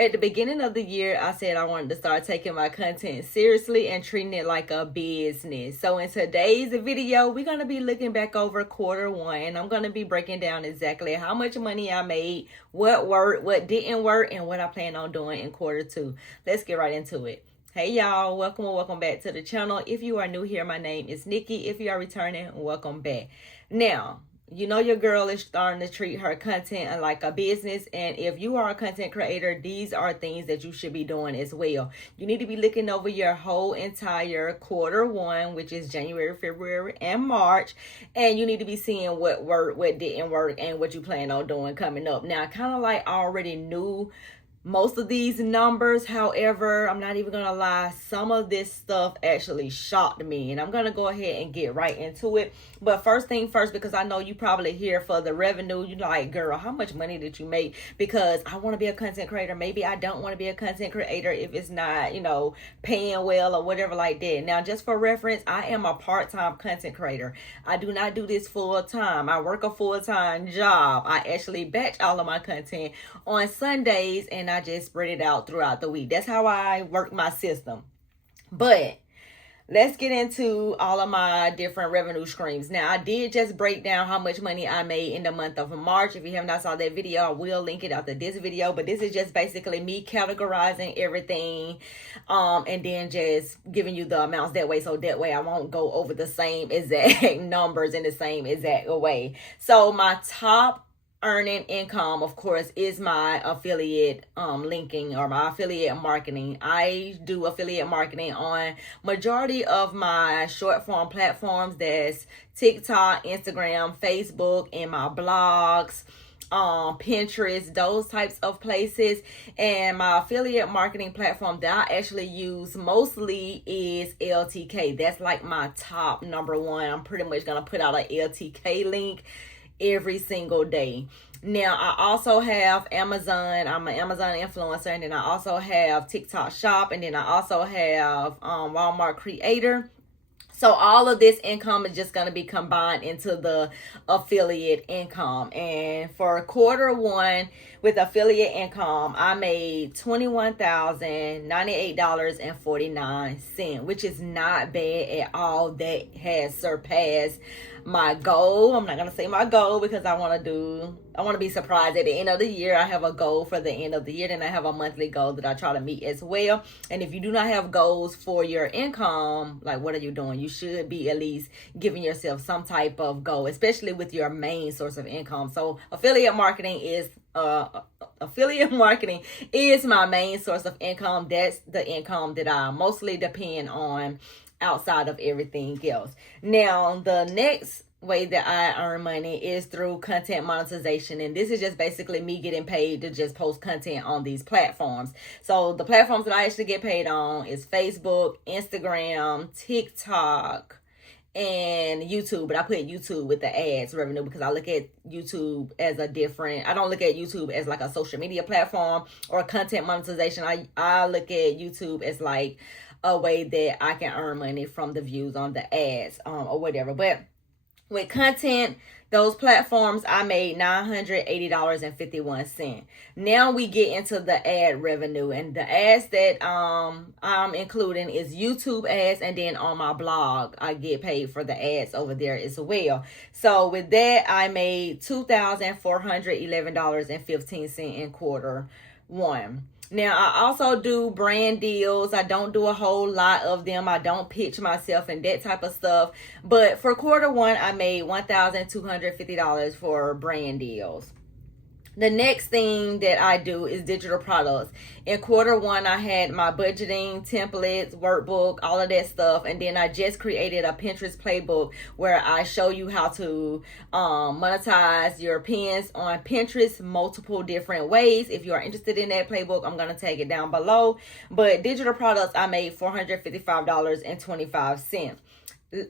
At the beginning of the year, I said I wanted to start taking my content seriously and treating it like a business. So in today's video, we're going to be looking back over quarter 1, and I'm going to be breaking down exactly how much money I made, what worked, what didn't work, and what I plan on doing in quarter 2. Let's get right into it. Hey y'all, welcome and welcome back to the channel. If you are new here, my name is Nikki. If you are returning, welcome back. Now, you know your girl is starting to treat her content like a business, and if you are a content creator, these are things that you should be doing as well. You need to be looking over your whole entire quarter 1, which is January, February, and March, and you need to be seeing what worked, what didn't work, and what you plan on doing coming up. Now, I kind of like already knew most of these numbers. However, I'm not even gonna lie, some of this stuff actually shocked me, and I'm gonna go ahead and get right into it. But first thing first, because I know you probably here for the revenue. You're like, girl, how much money did you make? Because I want to be a content creator. Maybe I don't want to be a content creator if it's not, paying well or whatever like that. Now, just for reference, I am a part-time content creator. I do not do this full-time. I work a full-time job. I actually batch all of my content on Sundays, and I just spread it out throughout the week. That's how I work my system. But let's get into all of my different revenue streams. Now, I did just break down how much money I made in the month of March. If you have not saw that video, I will link it after this video. But this is just basically me categorizing everything, and then just giving you the amounts that way. So that way I won't go over the same exact numbers in the same exact way. So my top earning income, of course, is my affiliate linking, or my affiliate marketing. I do affiliate marketing on majority of my short form platforms. That's TikTok, Instagram, Facebook, and my blogs, Pinterest, those types of places. And my affiliate marketing platform that I actually use mostly is LTK. That's like my top number one. I'm pretty much gonna put out an LTK link every single day. Now, I also have Amazon. I'm an Amazon influencer, and then I also have TikTok Shop, and then I also have Walmart Creator. So all of this income is just going to be combined into the affiliate income. And for quarter 1 with affiliate income, I made $21,098.49, which is not bad at all. That has surpassed my goal. I'm not going to say my goal because I want to be surprised at the end of the year. I have a goal for the end of the year, and I have a monthly goal that I try to meet as well. And if you do not have goals for your income, like, what are you doing? You should be at least giving yourself some type of goal, especially with your main source of income. So affiliate marketing is my main source of income. That's the income that I mostly depend on outside of everything else. Now, the next way that I earn money is through content monetization, and this is just basically me getting paid to just post content on these platforms. So the platforms that I actually get paid on is Facebook, Instagram, TikTok, and YouTube. But I put YouTube with the ads revenue because I look at YouTube as I don't look at YouTube as like a social media platform or content monetization. I look at YouTube as like a way that I can earn money from the views on the ads, or whatever. But with content, those platforms, I made $980.51. Now we get into the ad revenue, and the ads that I'm including is YouTube ads, and then on my blog I get paid for the ads over there as well. So with that, I made $2,411.15 in quarter 1. Now, I also do brand deals. I don't do a whole lot of them. I don't pitch myself and that type of stuff. But for quarter 1, I made $1,250 for brand deals. The next thing that I do is digital products. In quarter 1, I had my budgeting templates, workbook, all of that stuff. And then I just created a Pinterest playbook where I show you how to monetize your pins on Pinterest multiple different ways. If you are interested in that playbook, I'm going to tag it down below. But digital products, I made $455.25.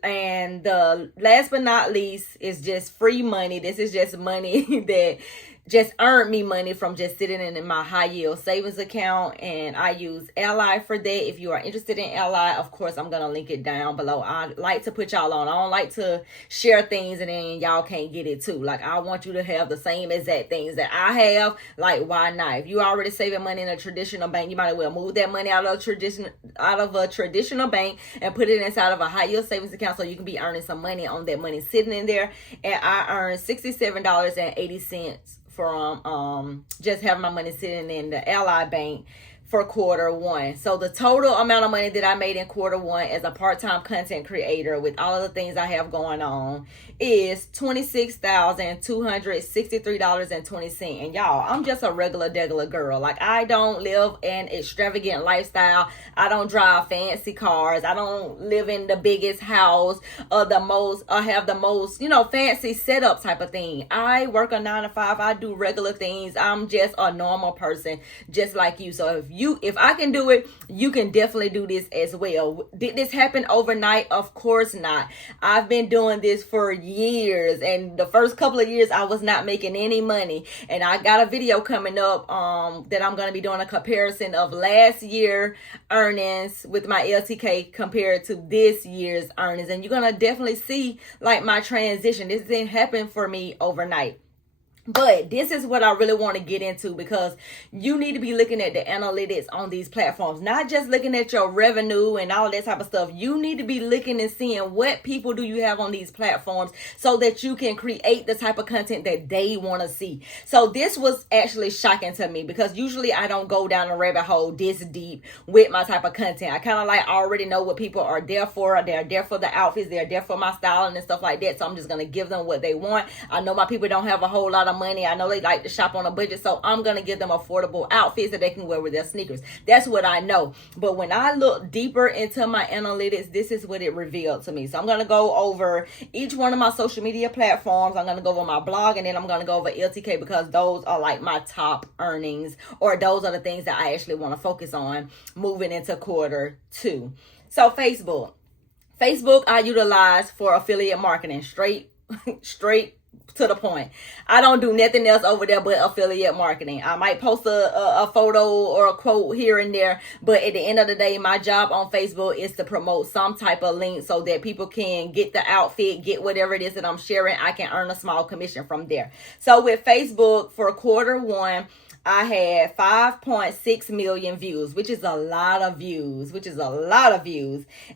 And the last but not least is just free money. This is just money that just earned me money from just sitting in my high yield savings account, and I use Ally for that. If you are interested in Ally, of course I'm gonna link it down below. I like to put y'all on. I don't like to share things and then y'all can't get it too. Like, I want you to have the same exact things that I have. Like, why not? If you already saving money in a traditional bank, you might as well move that money out of a traditional bank and put it inside of a high yield savings account, so you can be earning some money on that money sitting in there. And I earned $67.80 from just having my money sitting in the Ally Bank for quarter one. So the total amount of money that I made in quarter one as a part-time content creator with all of the things I have going on is $26,263.20. And y'all, I'm just a regular degular girl. Like, I don't live an extravagant lifestyle. I don't drive fancy cars. I don't live in the biggest house or have the most, fancy setup type of thing. I work a 9-to-5. I do regular things. I'm just a normal person, just like you. So if I can do it, you can definitely do this as well. Did this happen overnight? Of course not. I've been doing this for years, and the first couple of years I was not making any money. And I got a video coming up that I'm going to be doing a comparison of last year earnings with my LTK compared to this year's earnings, and you're going to definitely see like my transition. This didn't happen for me overnight. But this is what I really want to get into, because you need to be looking at the analytics on these platforms, not just looking at your revenue and all that type of stuff. You need to be looking and seeing what people do you have on these platforms, so that you can create the type of content that they want to see. So this was actually shocking to me, because usually I don't go down a rabbit hole this deep with my type of content. I kind of like already know what people are there for. They're there for the outfits. They're there for my styling and stuff like that. So I'm just going to give them what they want. I know my people don't have a whole lot of money. I know they like to shop on a budget, so I'm gonna give them affordable outfits that they can wear with their sneakers. That's what I know. But when I look deeper into my analytics, this is what it revealed to me. So I'm gonna go over each one of my social media platforms. I'm gonna go over my blog, and then I'm gonna go over LTK, because those are like my top earnings, or those are the things that I actually want to focus on moving into quarter two. So Facebook I utilize for affiliate marketing, straight to the point. I don't do nothing else over there but affiliate marketing. I might post a photo or a quote here and there, but at the end of the day, my job on Facebook is to promote some type of link so that people can get the outfit, get whatever it is that I'm sharing. I can earn a small commission from there. So with Facebook for quarter one, I had 5.6 million views, which is a lot of views,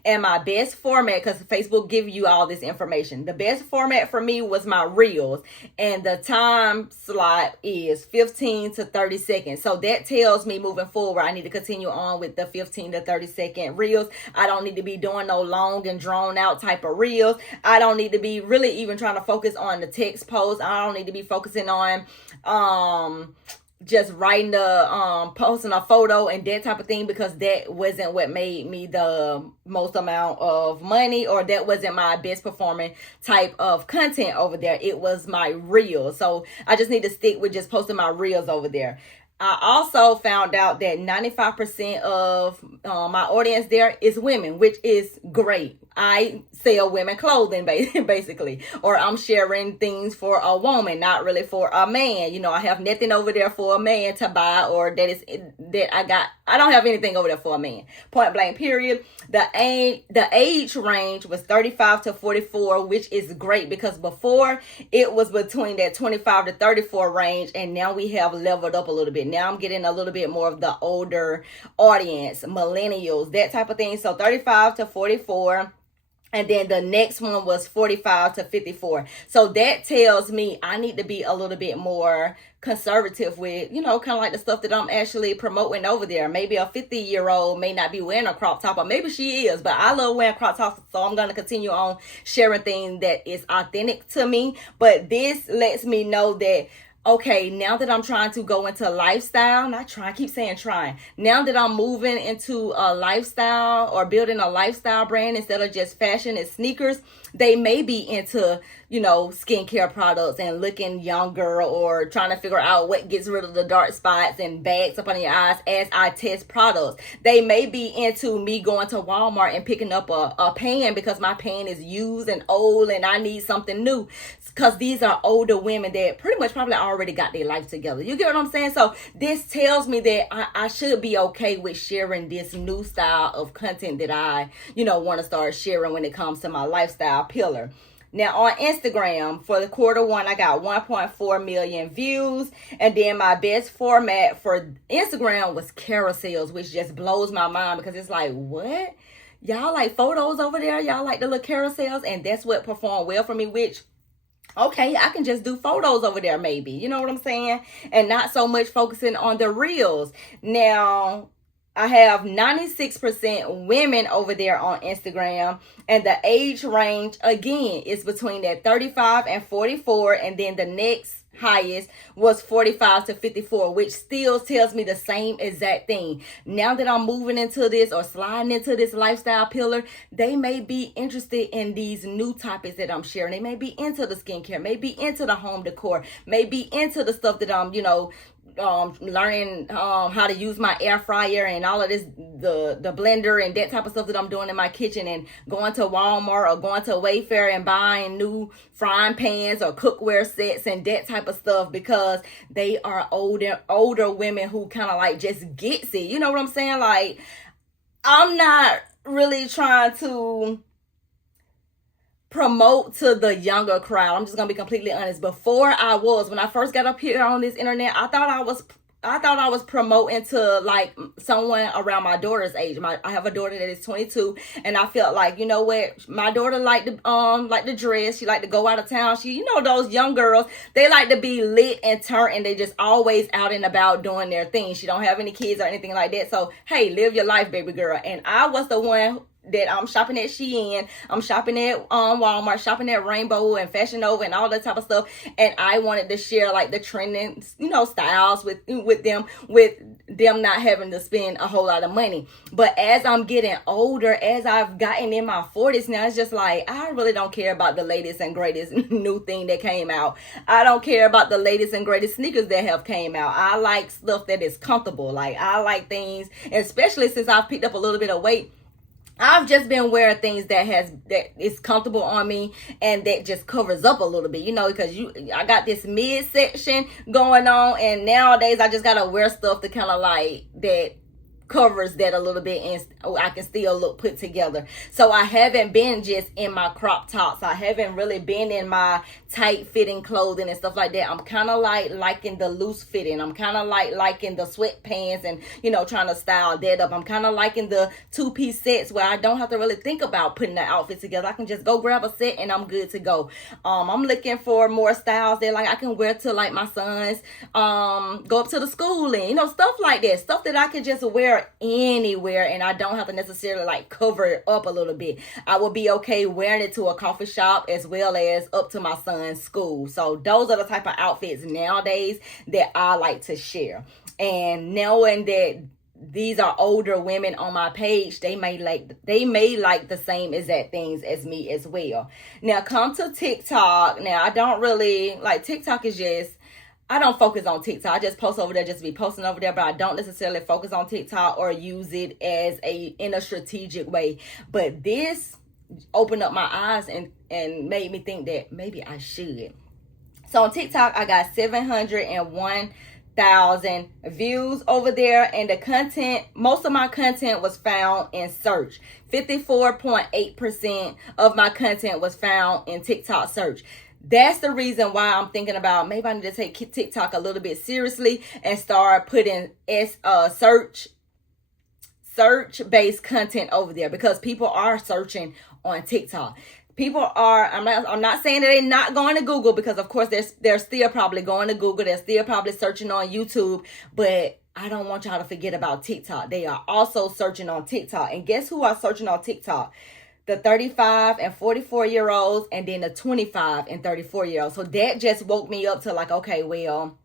And my best format, because Facebook give you all this information, the best format for me was my reels, and the time slot is 15 to 30 seconds. So that tells me moving forward, I need to continue on with the 15 to 30 second reels. I don't need to be doing no long and drawn out type of reels. I don't need to be really even trying to focus on the text post. I don't need to be focusing on, just writing the posting a photo and that type of thing, because that wasn't what made me the most amount of money, or that wasn't my best performing type of content over there. It was my reels. So I just need to stick with just posting my reels over there. I also found out that 95% of my audience there is women, which is great. I sell women clothing basically, or I'm sharing things for a woman, not really for a man. I have nothing over there for a man to buy, or I don't have anything over there for a man. Point blank, period. The age range was 35 to 44, which is great, because before it was between that 25 to 34 range, and now we have leveled up a little bit. Now I'm getting a little bit more of the older audience, millennials, that type of thing. So 35 to 44. And then the next one was 45 to 54. So that tells me I need to be a little bit more conservative with, kind of like the stuff that I'm actually promoting over there. Maybe a 50-year-old may not be wearing a crop top, or maybe she is, but I love wearing crop tops. So I'm going to continue on sharing things that is authentic to me. But this lets me know that, okay, now that I'm trying to go into lifestyle, now that I'm moving into a lifestyle or building a lifestyle brand instead of just fashion and sneakers, they may be into, skincare products and looking younger, or trying to figure out what gets rid of the dark spots and bags up under your eyes as I test products. They may be into me going to Walmart and picking up a pan because my pan is used and old and I need something new, because these are older women that pretty much probably already got their life together. You get what I'm saying? So this tells me that I should be okay with sharing this new style of content that I want to start sharing when it comes to my lifestyle pillar. Now on Instagram for the quarter one, I got 1.4 million views. And then my best format for Instagram was carousels, which just blows my mind, because it's like, what? Y'all like photos over there? Y'all like the little carousels? And that's what performed well for me, which, okay, I can just do photos over there maybe. You know what I'm saying? And not so much focusing on the reels. Now, I have 96% women over there on Instagram, and the age range again is between that 35 and 44, and then the next highest was 45 to 54, which still tells me the same exact thing. Now that I'm moving into this or sliding into this lifestyle pillar, they may be interested in these new topics that I'm sharing. They may be into the skincare, may be into the home decor, may be into the stuff that I'm learning how to use my air fryer and all of this, the blender and that type of stuff that I'm doing in my kitchen, and going to Walmart or going to Wayfair and buying new frying pans or cookware sets and that type of stuff, because they are older women who kind of like just gets it. You know what I'm saying? Like, I'm not really trying to promote to the younger crowd. I'm just gonna be completely honest. Before when I first got up here on this internet, I thought I was promoting to like someone around my daughter's age. I have a daughter that is 22, and I felt like, you know what, my daughter like to dress. She like to go out of town. She, those young girls, they like to be lit and turned, and they just always out and about doing their thing. She don't have any kids or anything like that. So hey, live your life, baby girl. And I was the one that I'm shopping at Shein, I'm shopping at Walmart, shopping at Rainbow and Fashion Nova and all that type of stuff. And I wanted to share like the trending, styles with them not having to spend a whole lot of money. But as I'm getting older, as I've gotten in my 40s now, it's just like, I really don't care about the latest and greatest new thing that came out. I don't care about the latest and greatest sneakers that have came out. I like stuff that is comfortable. Like, I like things, especially since I've picked up a little bit of weight, I've just been wearing things that is comfortable on me and that just covers up a little bit, because I got this midsection going on, and nowadays I just gotta wear stuff to kind of like that covers that a little bit, and I can still look put together. So I haven't been just in my crop tops. I haven't really been in my tight fitting clothing and stuff like that. I'm kind of like liking the loose fitting. I'm kind of like liking the sweatpants and, trying to style that up. I'm kind of liking the 2-piece sets where I don't have to really think about putting the outfit together. I can just go grab a set and I'm good to go. I'm looking for more styles that like I can wear to like my sons, go up to the school and, stuff like that. Stuff that I can just wear anywhere and I don't have to necessarily like cover it up a little bit. I will be okay wearing it to a coffee shop as well as up to my son's school. So those are the type of outfits nowadays that I like to share. And knowing that these are older women on my page, they may like the same exact things as me as well. Now come to TikTok. Now I don't really like TikTok. I don't focus on TikTok. I just post over there just to be posting over there, but I don't necessarily focus on TikTok or use it in a strategic way. But this opened up my eyes and made me think that maybe I should. So on TikTok, I got 701,000 views over there, and the content, most of my content was found in search. 54.8% of my content was found in TikTok search. That's the reason why I'm thinking about maybe I need to take TikTok a little bit seriously and start putting search-based content over there, because people are searching on TikTok. People are, I'm not saying that they're not going to Google, because of course they're still probably going to Google. They're still probably searching on YouTube, but I don't want y'all to forget about TikTok. They are also searching on TikTok. And guess who are searching on TikTok? The 35 and 44-year-olds, and then the 25 and 34-year-olds. So that just woke me up to like, okay, well,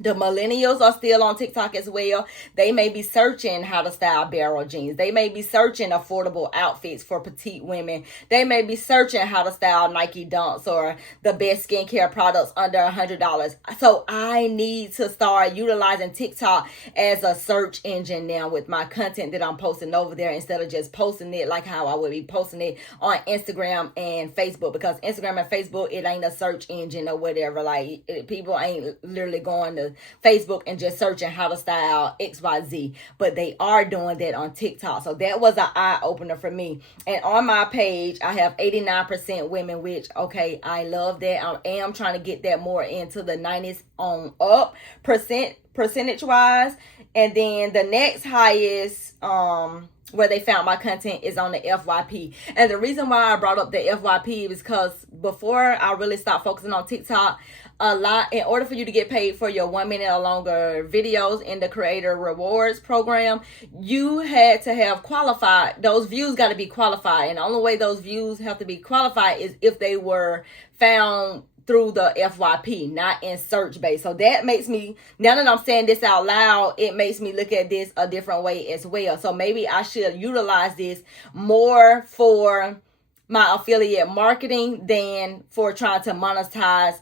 The millennials are still on TikTok as well. They may be searching how to style barrel jeans. They may be searching affordable outfits for petite women. They may be searching how to style Nike Dunks or the best skincare products under $100. So I need to start utilizing TikTok as a search engine now with my content that I'm posting over there, instead of just posting it like how I would be posting it on Instagram and Facebook, because Instagram and Facebook, it ain't a search engine or whatever. Like, people ain't literally going to Facebook and just searching how to style XYZ, but they are doing that on TikTok. So that was an eye opener for me. And on my page, I have 89% women, which, okay, I love that. I am trying to get that more into the 90s on up percentage wise. And then the next highest where they found my content is on the FYP. And the reason why I brought up the FYP is because before I really stopped focusing on TikTok, in order for you to get paid for your 1 minute or longer videos in the creator rewards program, you had to have qualified. Those views got to be qualified, and the only way those views have to be qualified is if they were found through the FYP, not in search base. So that makes me, now that I'm saying this out loud, it makes me look at this a different way as well. So maybe I should utilize this more for my affiliate marketing than for trying to monetize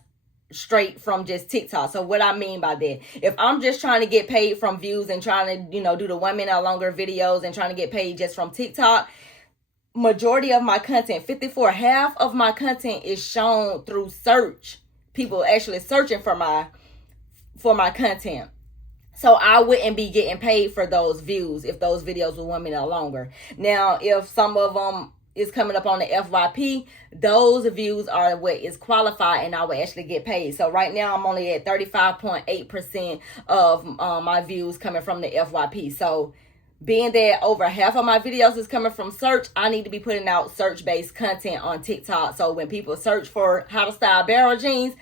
straight from just TikTok. So what I mean by that, if I'm just trying to get paid from views and trying to, do the 1 minute or longer videos and trying to get paid just from TikTok, majority of my content, half of my content is shown through search. People actually searching for my content. So I wouldn't be getting paid for those views if those videos were 1 minute or longer. Now, if some of them is coming up on the FYP, those views are what is qualified, and I will actually get paid. So right now I'm only at 35.8% of my views coming from the FYP. So being that over half of my videos is coming from search, I need to be putting out search-based content on TikTok. So when people search for how to style barrel jeans,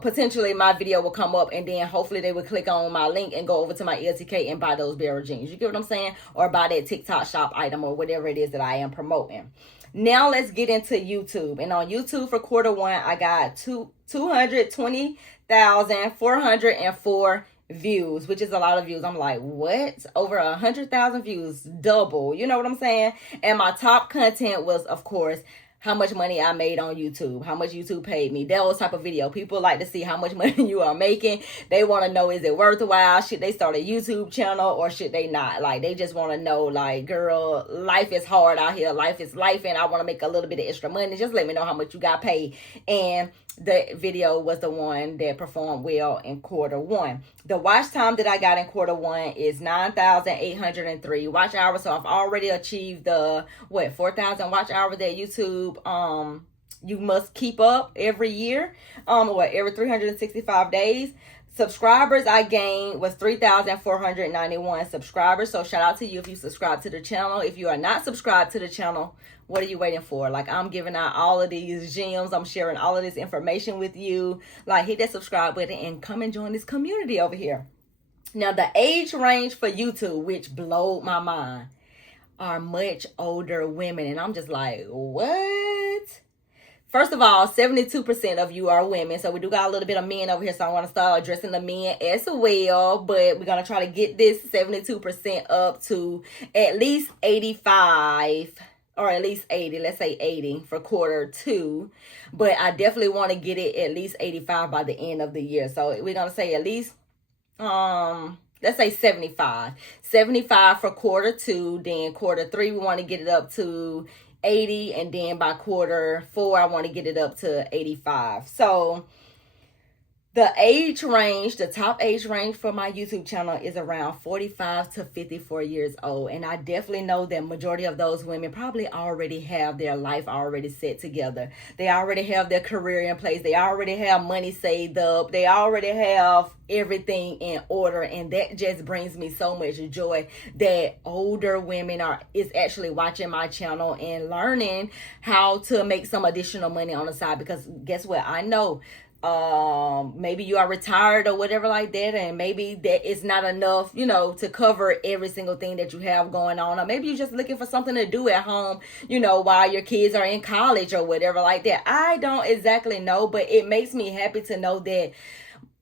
potentially my video will come up, and then hopefully they will click on my link and go over to my LTK and buy those barrel jeans. You get what I'm saying? Or buy that TikTok shop item or whatever it is that I am promoting. Now let's get into YouTube. And on YouTube for quarter one, I got 220,404 views, which is a lot of views. I'm like, what? Over 100,000 views, double. You know what I'm saying? And my top content was, of course, how much money I made on YouTube, how much YouTube paid me. That was type of video. People like to see how much money you are making. They want to know, is it worthwhile? Should they start a YouTube channel or should they not? Like, they just want to know, like, girl, life is hard out here. Life is life, and I want to make a little bit of extra money. Just let me know how much you got paid. And the video was the one that performed well in quarter one. The watch time that I got in quarter one is 9,803 watch hours. So I've already achieved the 4,000 watch hours that YouTube you must keep up every year, every 365 days. Subscribers I gained was 3,491 subscribers. So shout out to you if you subscribe to the channel. If you are not subscribed to the channel, what are you waiting for? Like, I'm giving out all of these gems. I'm sharing all of this information with you. Like, hit that subscribe button and come and join this community over here. Now, the age range for YouTube, which blowed my mind, are much older women. And I'm just like, what? First of all, 72% of you are women. So we do got a little bit of men over here. So I want to start addressing the men as well. But we're going to try to get this 72% up to at least 85 or at least 80. Let's say 80 for quarter two. But I definitely want to get it at least 85 by the end of the year. So we're going to say at least, let's say 75. 75 for quarter two. Then quarter three, we want to get it up to 80, and then by quarter four I want to get it up to 85. So the age range, the top age range for my YouTube channel is around 45 to 54 years old. And I definitely know that majority of those women probably already have their life already set together. They already have their career in place. They already have money saved up. They already have everything in order. And that just brings me so much joy that older women is actually watching my channel and learning how to make some additional money on the side. Because guess what? I know maybe you are retired or whatever like that, and maybe that is not enough, to cover every single thing that you have going on, or maybe you're just looking for something to do at home, while your kids are in college or whatever like that. I don't exactly know, but it makes me happy to know that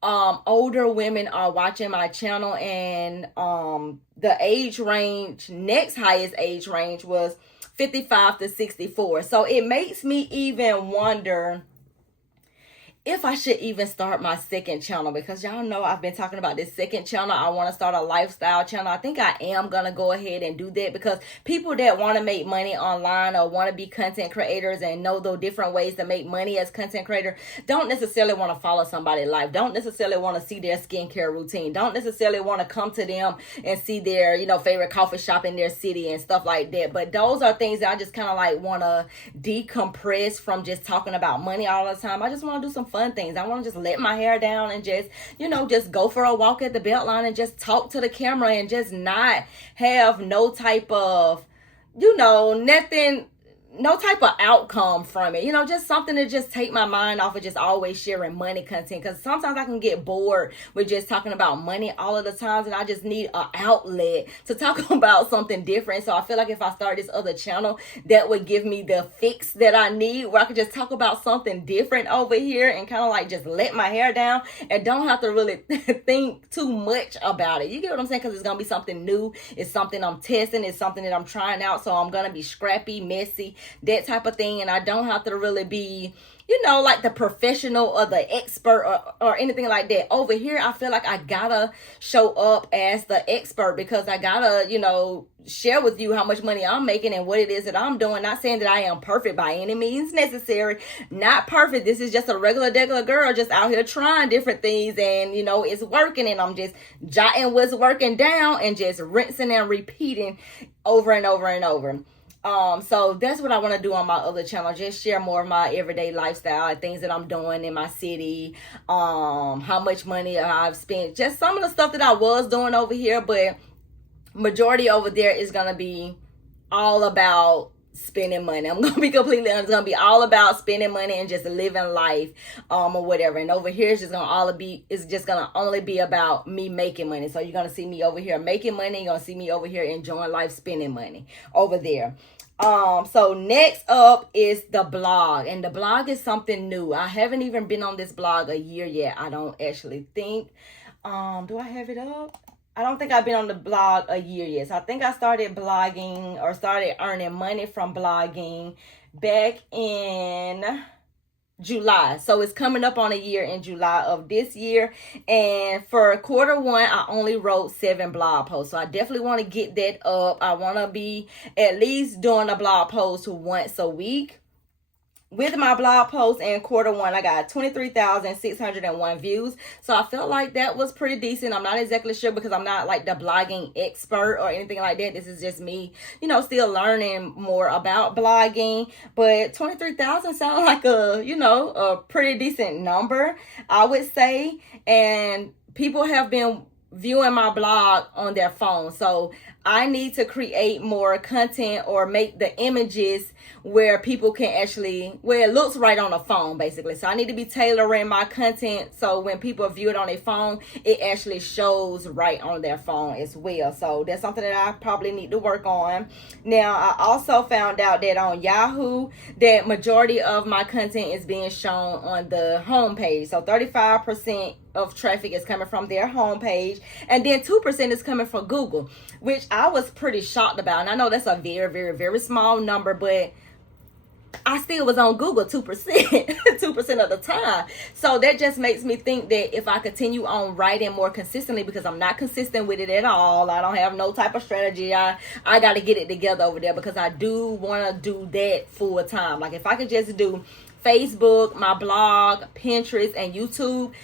older women are watching my channel, and the age range, next highest age range was 55 to 64. So it makes me even wonder if I should even start my second channel, because y'all know I've been talking about this second channel. I want to start a lifestyle channel. I think I am going to go ahead and do that, because people that want to make money online or want to be content creators and know the different ways to make money as content creator don't necessarily want to follow somebody's life, don't necessarily want to see their skincare routine, don't necessarily want to come to them and see their, you know, favorite coffee shop in their city and stuff like that. But those are things that I just kind of like want to decompress from just talking about money all the time. I just want to do some fun things. I want to just let my hair down and just, you know, just go for a walk at the Beltline and just talk to the camera and just not have no type of, you know, nothing, no type of outcome from it, you know, just something to just take my mind off of just always sharing money content, because sometimes I can get bored with just talking about money all of the times, and I just need an outlet to talk about something different. So I feel like if I start this other channel, that would give me the fix that I need, where I could just talk about something different over here and kind of like just let my hair down and don't have to really think too much about it. You get what I'm saying? Because it's gonna be something new, it's something I'm testing, it's something that I'm trying out, so I'm gonna be scrappy, messy, that type of thing, and I don't have to really be, you know, like the professional or the expert or anything like that. Over here, I feel like I gotta show up as the expert, because I gotta, you know, share with you how much money I'm making and what it is that I'm doing. Not saying that I am perfect by any means necessary, not perfect. This is just a regular girl just out here trying different things, and you know, it's working, and I'm just jotting what's working down and just rinsing and repeating over and over and over. So that's what I want to do on my other channel. Just share more of my everyday lifestyle, things that I'm doing in my city, how much money I've spent, just some of the stuff that I was doing over here, but majority over there is going to be all about spending money. I'm gonna be completely honest. It's gonna be all about spending money and just living life, or whatever. And over here, it's just gonna only be about me making money. So you're gonna see me over here making money. You're gonna see me over here enjoying life, spending money over there. So next up is the blog, and the blog is something new. I haven't even been on this blog a year yet. I don't actually think. Do I have it up? I don't think I've been on the blog a year yet. So I think I started blogging or started earning money from blogging back in July. So it's coming up on a year in July of this year. And for quarter one, I only wrote 7 blog posts. So I definitely want to get that up. I want to be at least doing a blog post once a week. With my blog post in quarter one, I got 23,601 views. So I felt like that was pretty decent. I'm not exactly sure, because I'm not like the blogging expert or anything like that. This is just me, you know, still learning more about blogging. But 23,000 sounds like a pretty decent number, I would say. And people have been viewing my blog on their phone. So I need to create more content or make the images where people can actually, where it looks right on the phone, basically. So I need to be tailoring my content so when people view it on their phone, it actually shows right on their phone as well. So that's something that I probably need to work on. Now, I also found out that on Yahoo, that majority of my content is being shown on the homepage. So 35% of traffic is coming from their homepage, and then 2% is coming from Google, which I was pretty shocked about. And I know that's a very, very, very small number, but I still was on Google 2%, 2% of the time. So that just makes me think that if I continue on writing more consistently, because I'm not consistent with it at all, I don't have no type of strategy. I got to get it together over there, because I do want to do that full time. Like if I could just do Facebook, my blog, Pinterest, and YouTube,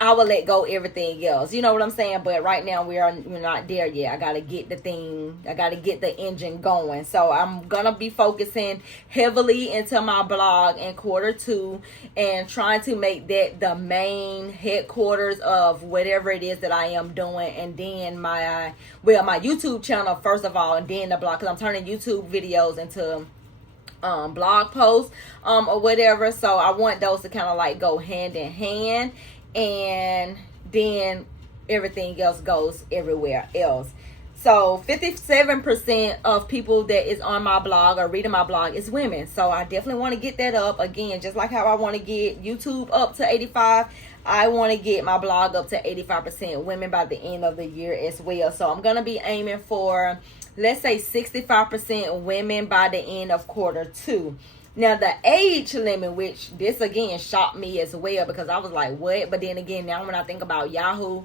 I will let go everything else. You know what I'm saying? But right now we're not there yet. I gotta get the engine going. So I'm gonna be focusing heavily into my blog in quarter two and trying to make that the main headquarters of whatever it is that I am doing. And then my YouTube channel first of all, and then the blog, because I'm turning YouTube videos into blog posts or whatever. So I want those to kind of like go hand in hand. And then everything else goes everywhere else. So 57% of people that is on my blog or reading my blog is women. So I definitely want to get that up again, just like how I want to get YouTube up to 85. I want to get my blog up to 85% women by the end of the year as well. So I'm going to be aiming for, let's say, 65% women by the end of Q2. Now, the age limit, which this again shocked me as well, because I was like, what? But then again, now when I think about Yahoo,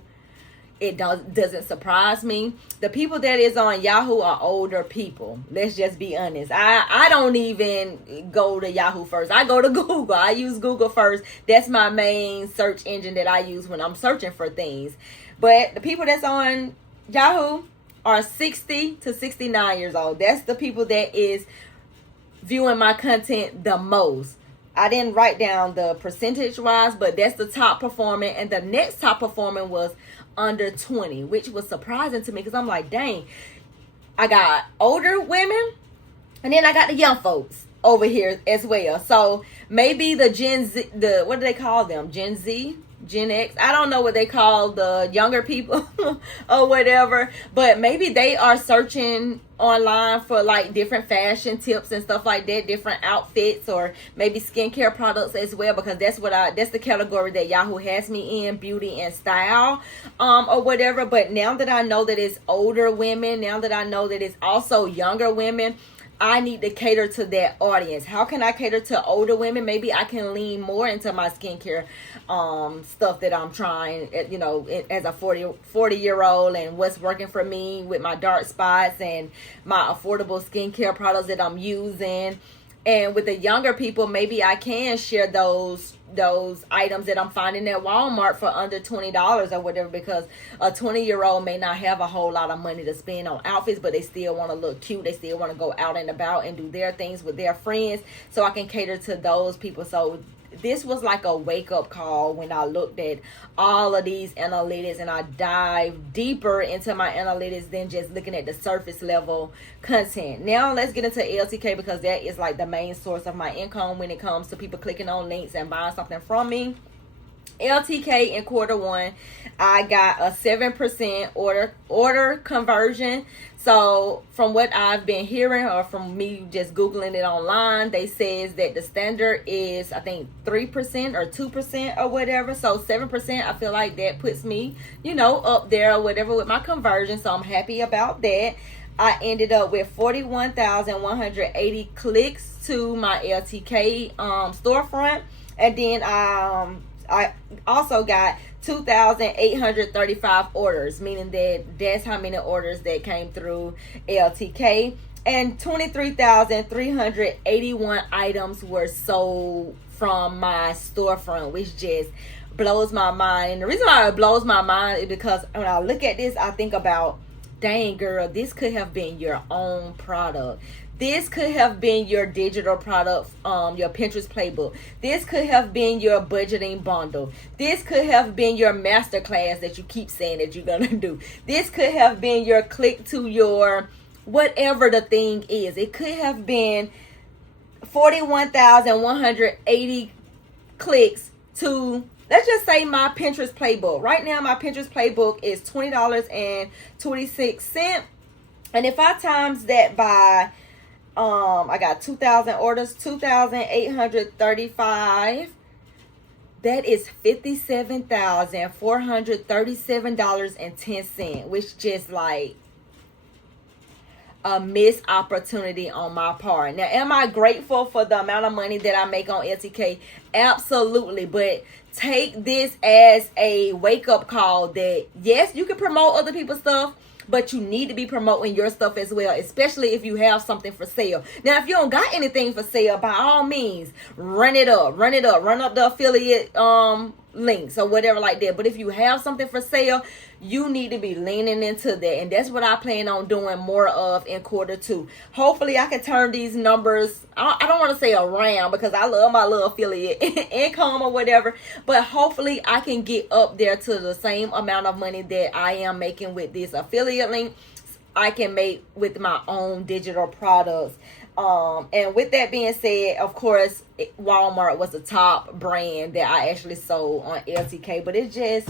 it doesn't surprise me. The people that is on Yahoo are older people. Let's just be honest. I don't even go to Yahoo first. I go to Google. I use Google first. That's my main search engine that I use when I'm searching for things. But the people that's on Yahoo are 60 to 69 years old. That's the people that is viewing my content the most. I didn't write down the percentage wise, but that's the top performing, and the next top performing was under 20, which was surprising to me, because I'm like, dang, I got older women and then I got the young folks over here as well. So maybe the Gen Z, what do they call them? Gen Z? Gen X? I don't know what they call the younger people or whatever, but maybe they are searching online for like different fashion tips and stuff like that, different outfits, or maybe skincare products as well, because that's the category that Yahoo has me in, beauty and style, or whatever. But now that I know that it's older women, now that I know that it's also younger women, I need to cater to that audience. How can I cater to older women? Maybe I can lean more into my skincare stuff that I'm trying, you know, as a 40-year-old, and what's working for me with my dark spots and my affordable skincare products that I'm using. And with the younger people, maybe I can share those items that I'm finding at Walmart for under $20 or whatever, because a 20-year-old may not have a whole lot of money to spend on outfits, but they still want to look cute. They still want to go out and about and do their things with their friends. So I can cater to those people. So this was like a wake-up call when I looked at all of these analytics, and I dive deeper into my analytics than just looking at the surface level content. Now let's get into LTK, because that is like the main source of my income when it comes to people clicking on links and buying something from me. LTK in Q1, I got a 7% order conversion. So from what I've been hearing, or from me just Googling it online, they says that the standard is, I think, 3% or 2% or whatever. So 7%, I feel like that puts me, you know, up there or whatever with my conversion. So I'm happy about that. I ended up with 41,180 clicks to my LTK storefront. And then I also got 2,835 orders, meaning that's how many orders that came through LTK, and 23,381 items were sold from my storefront, which just blows my mind. And the reason why it blows my mind is because when I look at this, I think about, dang girl, this could have been your own product. This could have been your digital product, your Pinterest playbook. This could have been your budgeting bundle. This could have been your masterclass that you keep saying that you're going to do. This could have been your click to your whatever the thing is. It could have been 41,180 clicks to, let's just say, my Pinterest playbook. Right now, my Pinterest playbook is $20.26. And if I times that by I got 2,000 orders, 2,835. That is $57,437.10, which just like a missed opportunity on my part. Now, am I grateful for the amount of money that I make on LTK? Absolutely. But take this as a wake-up call that, yes, you can promote other people's stuff, but you need to be promoting your stuff as well, especially if you have something for sale. Now, if you don't got anything for sale, by all means, run up the affiliate links or whatever like that. But if you have something for sale, you need to be leaning into that. And that's what I plan on doing more of in Q2. Hopefully I can turn these numbers, I don't want to say around, because I love my little affiliate income or whatever, but hopefully I can get up there to the same amount of money that I am making with this affiliate link I can make with my own digital products. And with that being said, of course, Walmart was the top brand that I actually sold on LTK, but it's just,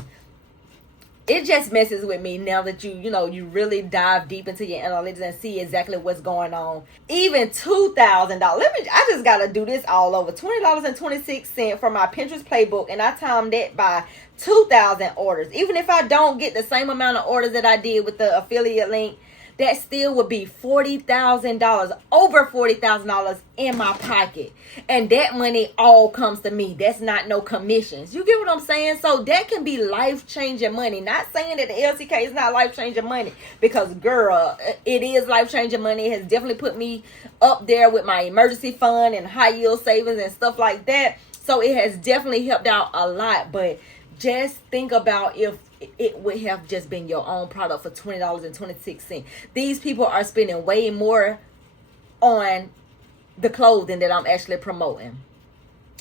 it just messes with me now that you really dive deep into your analytics and see exactly what's going on. Even $2,000. I just gotta do this all over. $20.26 for my Pinterest playbook, and I timed that by 2,000 orders. Even if I don't get the same amount of orders that I did with the affiliate link, that still would be $40,000, over $40,000 in my pocket. And that money all comes to me. That's not no commissions. You get what I'm saying? So that can be life-changing money. Not saying that the LCK is not life-changing money, because girl, it is life-changing money. It has definitely put me up there with my emergency fund and high yield savings and stuff like that. So it has definitely helped out a lot. But just think about if it would have just been your own product for $20.26. These people are spending way more on the clothing that I'm actually promoting.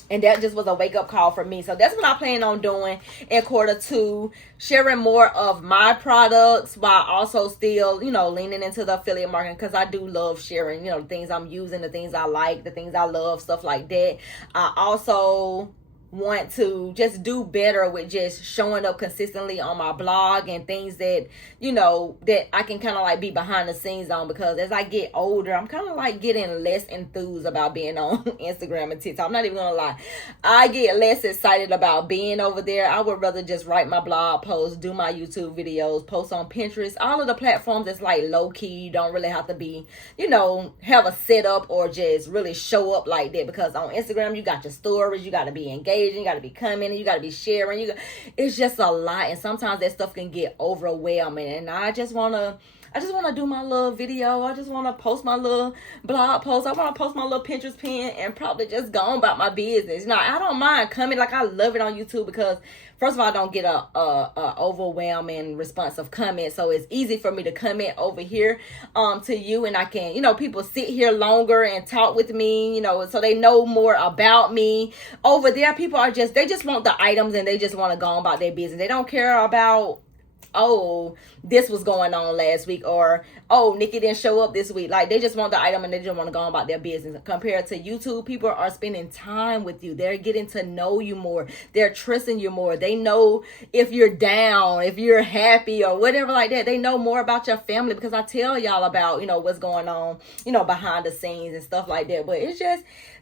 And that just was a wake-up call for me. So that's what I plan on doing in Q2, sharing more of my products while also still, leaning into the affiliate marketing, because I do love sharing, the things I'm using, the things I like, the things I love, stuff like that. I also want to just do better with just showing up consistently on my blog and things that that I can kind of like be behind the scenes on, because as I get older, I'm kind of like getting less enthused about being on Instagram and TikTok. I'm not even gonna lie, I get less excited about being over there. I would rather just write my blog posts, do my YouTube videos, post on Pinterest, all of the platforms that's like low-key. You don't really have to be have a setup or just really show up like that, because on Instagram you got your stories, you got to be engaged, you got to be commenting, you got to be sharing, it's just a lot, and sometimes that stuff can get overwhelming. And I just want to do my little video. I just want to post my little blog post. I want to post my little Pinterest pin and probably just go on about my business. I don't mind coming. Like, I love it on YouTube because, first of all, I don't get a overwhelming response of comments. So it's easy for me to comment over here to you, and I can, people sit here longer and talk with me, so they know more about me. Over there, people they just want the items, and they just want to go on about their business. They don't care about, oh, this was going on last week, or, oh, Nikki didn't show up this week. Like, they just want the item and they just want to go on about their business. Compared to YouTube, people are spending time with you. They're getting to know you more. They're trusting you more. They know if you're down, if you're happy, or whatever like that. They know more about your family because I tell y'all about, what's going on, behind the scenes and stuff like that. But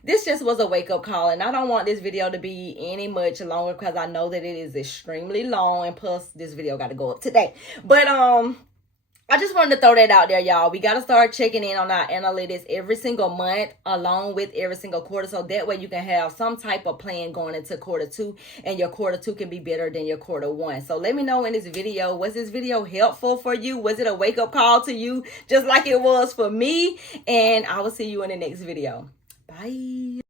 this just was a wake-up call, and I don't want this video to be any much longer because I know that it is extremely long, and plus this video got to go up today. But I just wanted to throw that out there, y'all. We got to start checking in on our analytics every single month along with every single quarter, so that way you can have some type of plan going into Q2, and your Q2 can be better than your Q1. So let me know in this video, was this video helpful for you? Was it a wake-up call to you just like it was for me? And I will see you in the next video. Bye.